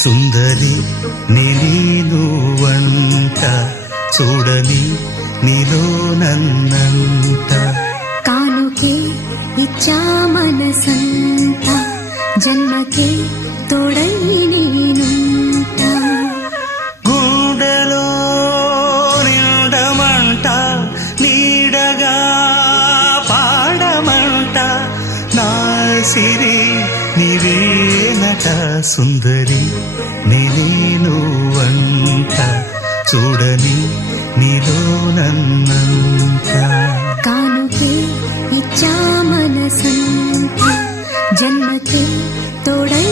సుందరి నేను వంట చూడని నీలో నన్నంట కానుకే ఇచ్చా మనసంత జన్మకే తోడై నేనుంట గుండెలో నిండమంట నీడగా పాడమంట నా సిరి నీవేనట సుందరి నేను వంట చూడని నీలో నన్నంత కానుకే ఇచ్చా మనసంత జన్మకే తోడై